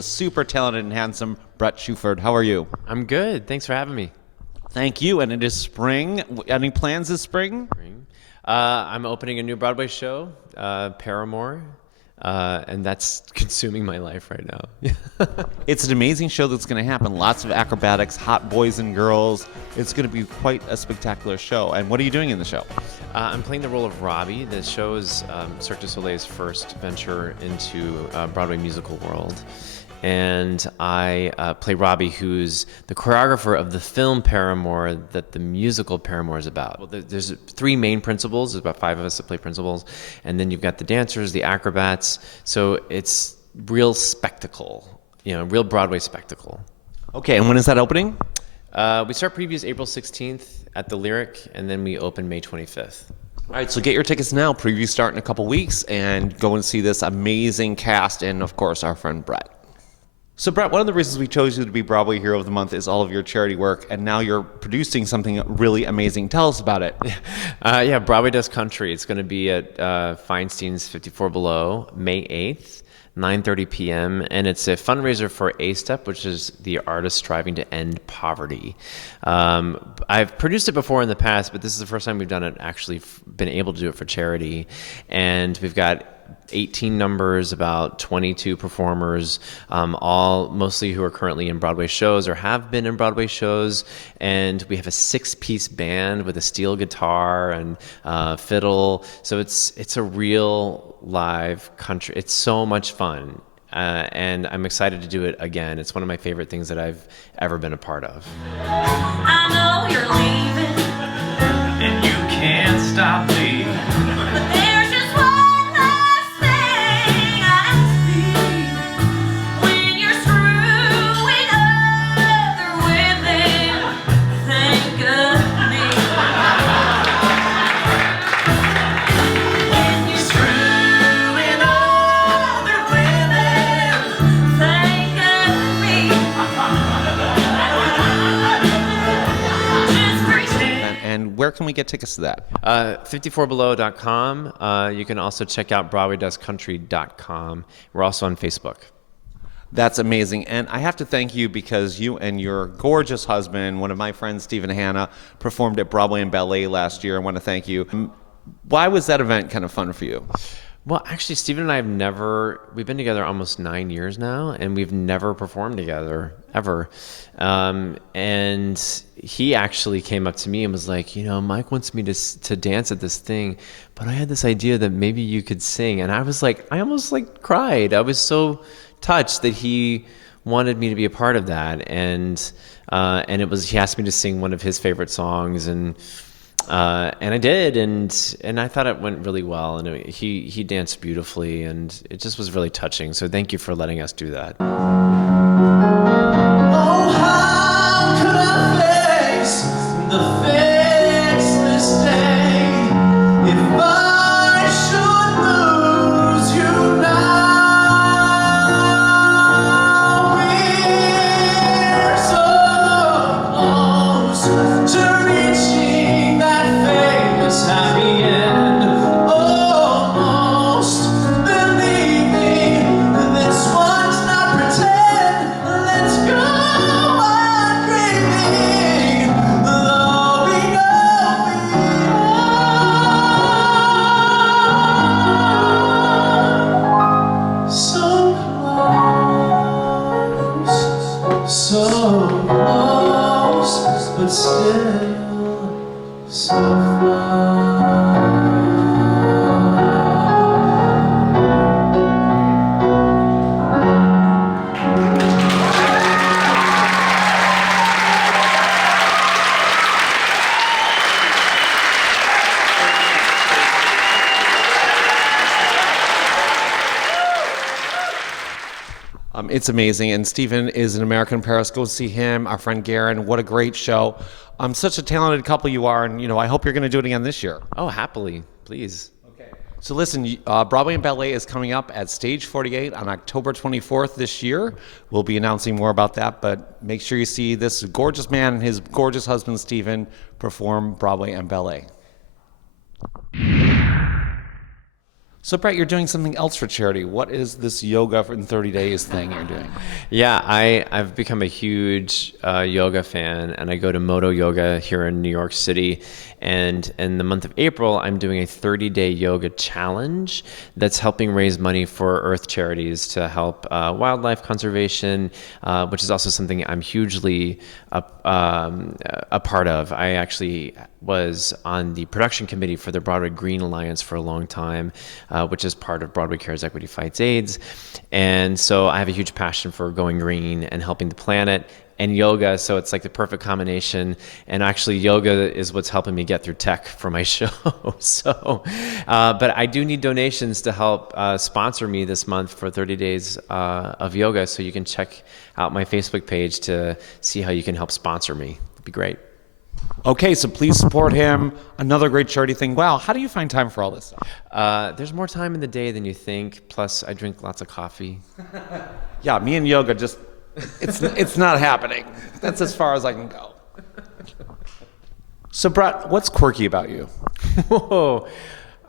the super talented and handsome Bret Shuford. How are you? I'm good. Thanks for having me. Thank you. And it is spring. Any plans this spring? I'm opening a new Broadway show, Paramour, and that's consuming my life right now. It's an amazing show that's going to happen. Lots of acrobatics, hot boys and girls. It's going to be quite a spectacular show. And what are you doing in the show? I'm playing the role of Robbie. The show is Cirque du Soleil's first venture into Broadway musical world. And I play Robbie, who's the choreographer of the film Paramour that the musical Paramour is about. Well, there's three main principals. There's about 5 of us that play principals. And then you've got the dancers, the acrobats. So it's real spectacle, real Broadway spectacle. Okay, and when is that opening? We start previews April 16th at the Lyric, and then we open May 25th. All right, so get your tickets now. Previews start in a couple weeks, and go and see this amazing cast and, of course, our friend Bret. So, Bret, one of the reasons we chose you to be Broadway Hero of the Month is all of your charity work, and now you're producing something really amazing. Tell us about it. Yeah, Broadway Does Country. It's going to be at Feinstein's 54 Below, May 8th, 9:30 p.m., and it's a fundraiser for A-Step, which is the artist striving to end poverty. I've produced it before in the past, but this is the first time we've done it, actually been able to do it for charity, and we've got 18 numbers, about 22 performers, all mostly who are currently in Broadway shows or have been in Broadway shows. And we have a 6-piece band with a steel guitar and fiddle. So it's a real live country. It's so much fun. And I'm excited to do it again. It's one of my favorite things that I've ever been a part of. I know you're leaving, and you can't stop me. but there's just one last thing I see. When you're screwing other women, think of me. When you're screwing other women, think of me. Just pretend. And where can we get tickets to that? 54below.com. You can also check out BroadwayDoesCountry.com. We're also on Facebook. That's amazing. And I have to thank you because you and your gorgeous husband, one of my friends, Stephen Hanna, performed at Broadway and Ballet last year. I want to thank you. Why was that event kind of fun for you? Well, actually, Stephen and I we've been together almost 9 years now, and we've never performed together, ever. And he actually came up to me and was like, Mike wants me to dance at this thing, but I had this idea that maybe you could sing. And I was like, I almost cried. I was so touched that he wanted me to be a part of that. And he asked me to sing one of his favorite songs, and I did, and I thought it went really well, and he danced beautifully, and it just was really touching. So thank you for letting us do that. Oh, how could I face the faceless day if I should lose you now? We're so close to reaching that famous happy end. Almost believing this one's not pretend. Let's go on dreaming, though we know we are so close, but still so far. It's amazing. And Stephen is an American in Paris. Go see him. Our friend Garen. What a great show. Such a talented couple you are. And, I hope you're going to do it again this year. Oh, happily, please. Okay. So listen, Broadway and Ballet is coming up at Stage 48 on October 24th this year. We'll be announcing more about that, but make sure you see this gorgeous man and his gorgeous husband, Stephen, perform Broadway and Ballet. So, Brett, you're doing something else for charity. What is this yoga in 30 days thing you're doing? Yeah, I've become a huge yoga fan, and I go to Moto Yoga here in New York City. And in the month of April, I'm doing a 30-day yoga challenge that's helping raise money for Earth charities to help wildlife conservation, which is also something I'm hugely a part of. I actually was on the production committee for the Broadway Green Alliance for a long time, which is part of Broadway Cares Equity Fights AIDS. And so I have a huge passion for going green and helping the planet and yoga, so it's like the perfect combination. And actually, yoga is what's helping me get through tech for my show. So, but I do need donations to help sponsor me this month for 30 days of yoga. So you can check out my Facebook page to see how you can help sponsor me. It'd be great. Okay, so please support him. Another great charity thing. Wow, how do you find time for all this stuff? There's more time in the day than you think. Plus, I drink lots of coffee. Yeah, me and yoga just, it's not happening. That's as far as I can go. So, Brett, what's quirky about you? Whoa.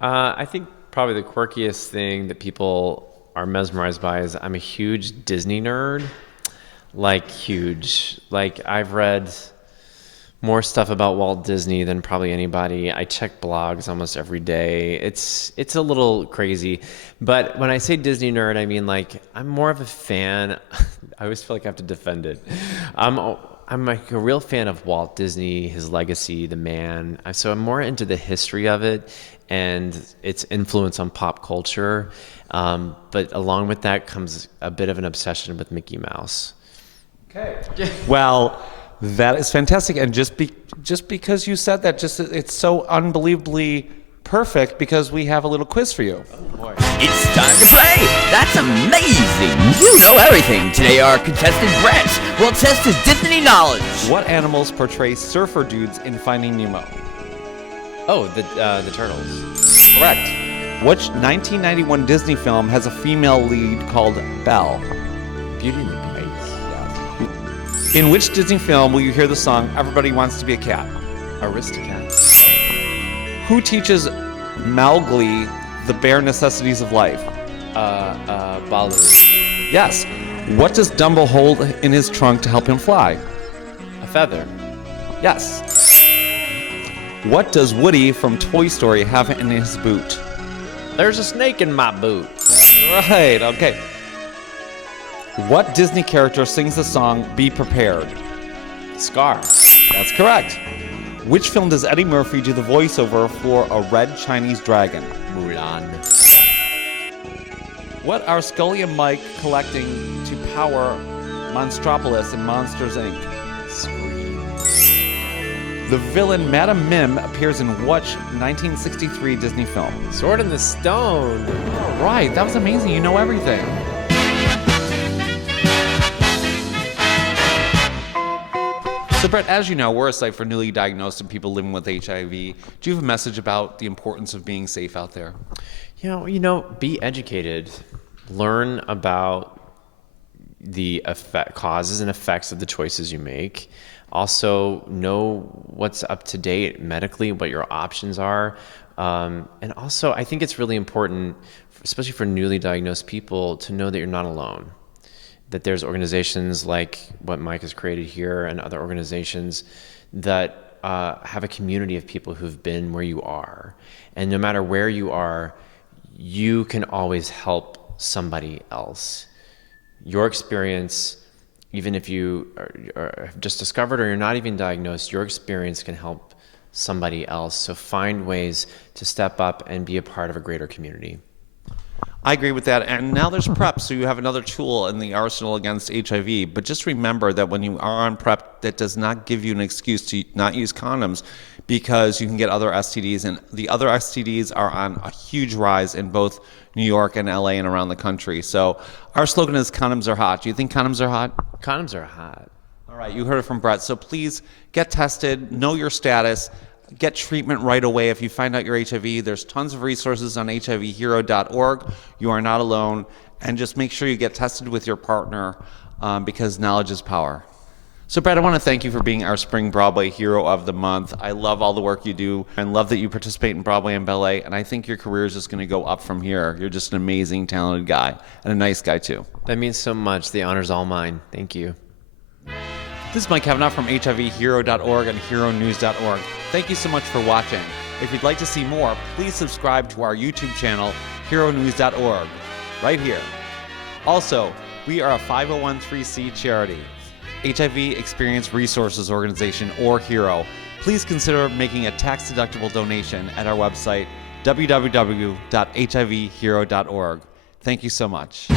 I think probably the quirkiest thing that people are mesmerized by is I'm a huge Disney nerd. Like, huge. Like, I've read more stuff about Walt Disney than probably anybody. I check blogs almost every day. It's a little crazy. But when I say Disney nerd, I mean, like, I'm more of a fan. I always feel like I have to defend it. I'm like a real fan of Walt Disney, his legacy, the man. So I'm more into the history of it and its influence on pop culture. But along with that comes a bit of an obsession with Mickey Mouse. Okay. Well, that is fantastic. And just because you said that, it's so unbelievably perfect because we have a little quiz for you. It's time to play! That's amazing! You know everything! Today our contestant Brett will test his Disney knowledge! What animals portray surfer dudes in Finding Nemo? Oh, the turtles. Correct. Which 1991 Disney film has a female lead called Belle? Beauty and the Beast. In which Disney film will you hear the song Everybody Wants to Be a Cat? Aristocats. Who teaches Mowgli the bare necessities of life? Baloo. Yes. What does Dumbo hold in his trunk to help him fly? A feather. Yes. What does Woody from Toy Story have in his boot? There's a snake in my boot. Right, okay. What Disney character sings the song Be Prepared? Scar. That's correct. Which film does Eddie Murphy do the voiceover for a red Chinese dragon? Mulan. What are Scully and Mike collecting to power Monstropolis in Monsters, Inc.? Scream. The villain Madame Mim appears in which 1963 Disney film? Sword in the Stone. Right, that was amazing. You know everything. So, Brett, as you know, we're a site for newly diagnosed and people living with HIV. Do you have a message about the importance of being safe out there? Be educated. Learn about the causes and effects of the choices you make. Also, know what's up to date medically, what your options are. And also, I think it's really important, especially for newly diagnosed people, to know that you're not alone. That there's organizations like what Mike has created here and other organizations that have a community of people who've been where you are. And no matter where you are, you can always help somebody else. Your experience, even if you are just discovered or you're not even diagnosed, your experience can help somebody else. So find ways to step up and be a part of a greater community. I agree with that. And now there's PrEP, so you have another tool in the arsenal against HIV. But just remember that when you are on PrEP, that does not give you an excuse to not use condoms because you can get other STDs. And the other STDs are on a huge rise in both New York and LA and around the country. So our slogan is condoms are hot. Do you think condoms are hot? Condoms are hot. All right, you heard it from Brett. So please get tested, know your status. Get treatment right away if you find out you're HIV. There's tons of resources on HIVHERO.org. You are not alone. And just make sure you get tested with your partner because knowledge is power. So, Brett, I want to thank you for being our Spring Broadway Hero of the Month. I love all the work you do and love that you participate in Broadway and Ballet, and I think your career is just going to go up from here. You're just an amazing, talented guy, and a nice guy, too. That means so much. The honor's all mine. Thank you. This is Mike Kavanaugh from HIVHero.org and HERONEWS.org. Thank you so much for watching. If you'd like to see more, please subscribe to our YouTube channel, HERONEWS.org, right here. Also, we are a 501(c)(3) charity. HIV Experience Resources Organization, or HERO. Please consider making a tax-deductible donation at our website, www.hivhero.org. Thank you so much.